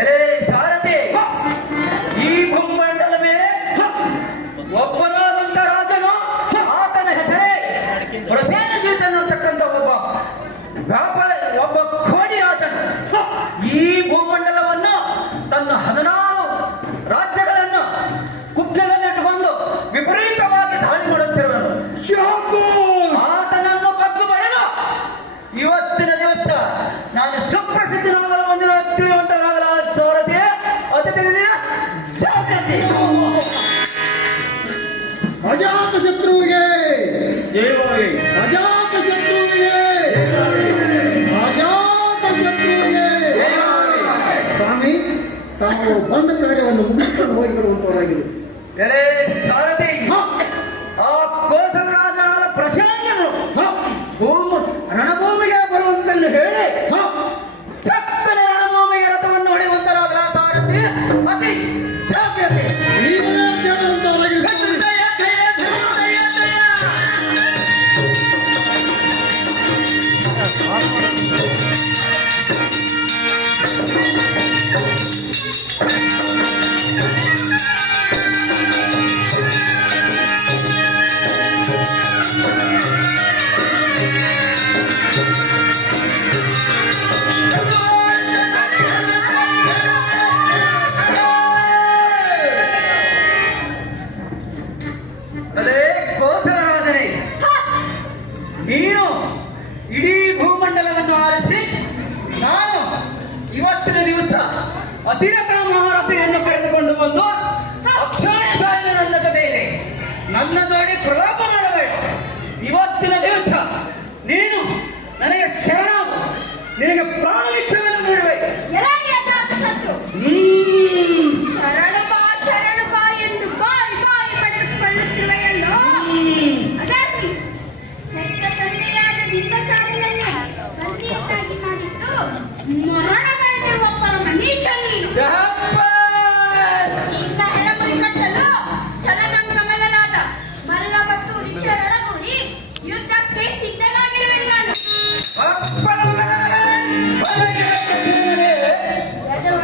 ಎಲೆ ಸಾರಥಿ, ಈ ಭೂಮಂಡಲ ಮೇಲೆ ಒಬ್ಬನಾದಂತ ರಾಜನು, ಆತನ ಹೆಸರೇ ಪ್ರಸೇನಜಿತ್ ಅನ್ನತಕ್ಕಂಥ ಒಬ್ಬ ಕೋಡಿ ರಾಜನು ಈ ಭೂಮಂಡಲವನ್ನು ತನ್ನ 16 ರಾಜ್ಯಗಳನ್ನು ಕುಬ್ಜದಲ್ಲಿಟ್ಟುಕೊಂಡು ವಿಪರೀತವಾಗಿ ದಾಳಿ ಮಾಡುತ್ತಿರುವನು. ಆತನನ್ನು ಬಗ್ಗು ಬಳೆದು ಇವತ್ತಿನ ದಿವಸ ನಾನು ಸುಪ್ರಸಿದ್ಧನಾಗಲು ಬಂದಿರುವ ತಿಳಿಯುವಂತನಾಗಲ ಸಾರಥಿ ಅತಿಥಿ ಜಾಗೃತಿ. ಅಜಾತ ಶತ್ರುವಿಗೆ ಅಜಾತ ಶತ್ರುವಿಗೆ ಅಜಾತ ಶತ್ರುವಿಗೆ ಸ್ವಾಮಿ, ತಾವು ಬಂದ ಕಾರ್ಯವನ್ನು ಮುಗಿಸಿಕೊಂಡು ಹೋಗಿರುವಂತವರಾಗಿದೆ. ಎಲೆ ಸಾರಥಿ, ಆ ಕೋಸಲ ರಾಜನಾದ ಪ್ರಸೇನನು ರಣಭೂಮಿಗೆ ಬರುವಂತನ್ನು ಹೇಳಿ ಚಕ್ಕನೆ ರಣಭೂಮಿಗೆ ರಥವನ್ನು ಹೊಡೆಯುವಂತರಾಗಲ ಸಾರಥಿ ಅತಿ ಜಾಗ್ರತೆ. ನೀನು ಇಡೀ ಭೂಮಂಡಲವನ್ನು ಆರಿಸಿ ನಾನು ಇವತ್ತಿನ ದಿವಸ ಅತಿರಥ ಮಹಾರಥಿಯನ್ನು ಕರೆದುಕೊಂಡು ಬಂದು ಅಕ್ಷಾಣಿ ಸಾಯಿನ ನನ್ನ ಜೊತೆಯಲ್ಲಿ ನನ್ನ ಜೋಡಿ ಪ್ರಲಾಪ ಮಾಡಬೇಡ. ಇವತ್ತಿನ ದಿವಸ ನೀನು ನನಗೆ ಶರಣಾಗು, ನಿನಗೆ ಪ್ರಾಣ ವಿಚ್ಛೇದನ ನೀಡಬೇಕು. ಶರಣು ಬಾ ಎಂದು ಬಾಯಿ ಬಾಯಿ ಪಡೆದುಕೊಳ್ಳುತ್ತಿರುವೆಯಲ್ಲೋ. ಅದರಲ್ಲಿ ಹೆತ್ತ ತಂದೆಯಾದ ಬಿಂಬಸಾರನನ್ನೇ ತಂದೆಯನ್ನಾಗಿ ಮಾಡಿದ್ದು ಮರಣದಲ್ಲಿರುವ ಪರಮ ನೀಚ ನೀನು. ನಿನ್ನ ಹೆಣಗುರಿ ಕಟ್ಟಲು ಚಲನಂಗಮಲನಾದ ಮಲ್ಲ ಮತ್ತು ಋಷಿಯರೊಡಗೂಡಿ ಯುದ್ಧಕ್ಕೆ ಸಿದ್ಧನಾಗಿರುವೆ ನಾನು.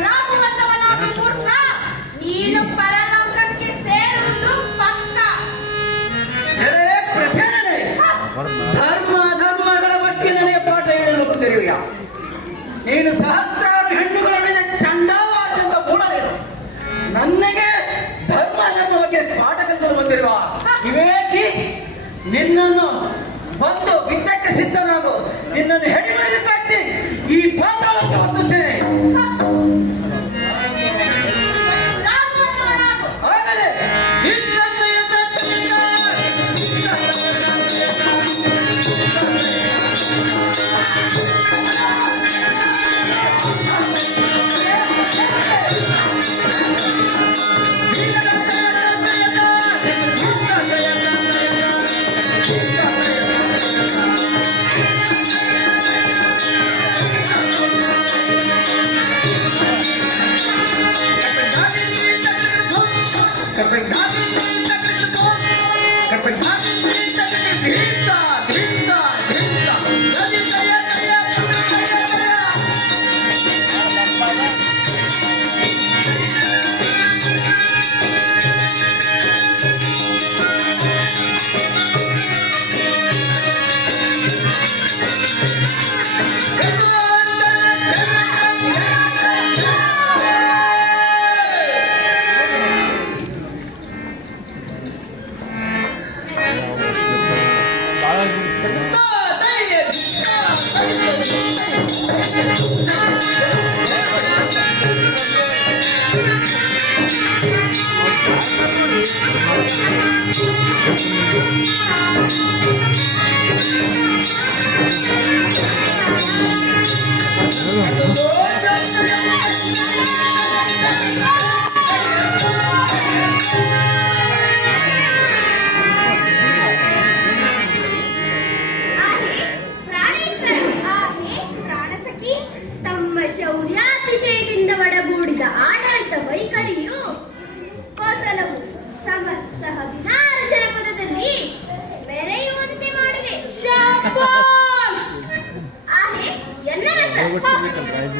ರಾಜವಂತವನಾದ ಮೂರ್ಖ, ನೀನು ಪರಲೋಕಕ್ಕೆ ಸೇರುವುದು ಪಕ್ಕ. ಧರ್ಮಗಳ ಬಗ್ಗೆ ನನಗೆ ಪಾಠ ಹೇಳಲು ಬಂದಿರುವೆಯ? ನೀನು ಸಹಸ್ರಾರು ಹೆಣ್ಣುಗಳ ಮೇಲೆ ಚಂಡಾವಾದಂತ ಮೂಡನೇನು ನನಗೆ ಧರ್ಮದ ಬಗ್ಗೆ ಪಾಠ ಕಲಿಸಲು ಬಂದಿರುವ ವಿವೇಕಿ, ನಿನ್ನನ್ನು ಬಂದು ಯುದ್ಧಕ್ಕೆ ಸಿದ್ಧನಾಗು, ನಿನ್ನನ್ನು ಹೆಡಿ ಹಿಡಿದು ಕಟ್ಟಿ ಈ ಪಾತಾಳಕ್ಕೆ ಹೊತ್ತುತ್ತೇನೆ. ಆಮೇಲೆ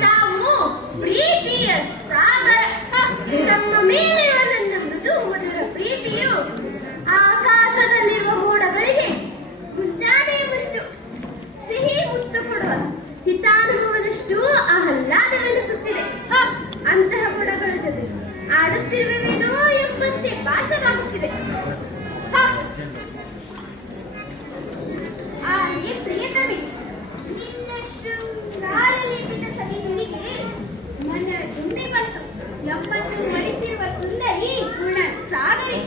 ನಾವು ಪ್ರೀತಿಯ ಸಾಗರ. ತಮ್ಮ ಮೇಲಿರುವ ನನ್ನ ಮೃದು ಮಧುರ ಪ್ರೀತಿಯು ಆಕಾಶದಲ್ಲಿರುವ ಮೋಡಗಳಿಗೆ ಮುಂಜಾನೆ ಮುಂಚು ಸಿಹಿ ಮುತ್ತು ಕೊಡುವ ಹಿತಾನುಭವದಷ್ಟು ಆಹ್ಲಾದವೆನಿಸುತ್ತಿದೆ. ಅಂತಹ ಮೋಡಗಳ ಜೊತೆ ಆಡುತ್ತಿರುವೆವೇನೋ ಎಂಬಂತೆ ಭಾಸವಾಗುತ್ತಿದೆ. ಆಗೆ ಪ್ರಿಯತಮೆ, ನಿನ್ನ ಶೃಂಗಾರ ಲೇಪಿತ ಸವಿನುಡಿಗೆ ಮನ ತುಂಬಿ ಬಂತು ಎಂಬತ್ತು ವರಿಸಿರುವ ಸುಂದರಿ ಗುಣ ಸಾಗರಿ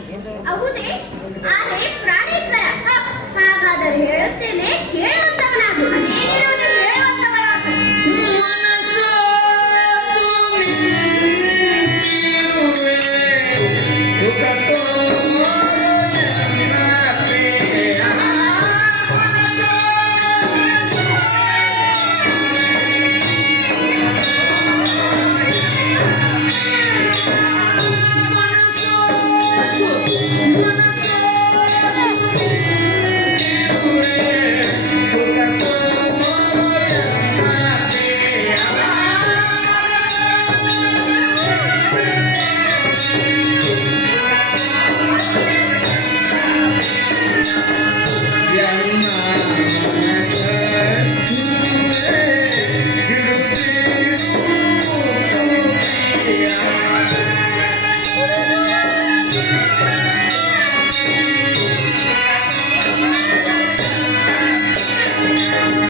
ಹೌದೇ? ಆದರೆ ಪ್ರಾಣೇಶ್ವರ, ಹಾಗಾದರೆ ಹೇಳುತ್ತೇನೆ, ಕೇಳುವಂತವನಾಗು. ಅದೇನಿರುವುದು ಹೇಳುವಂತವನಾಗು. Yeah.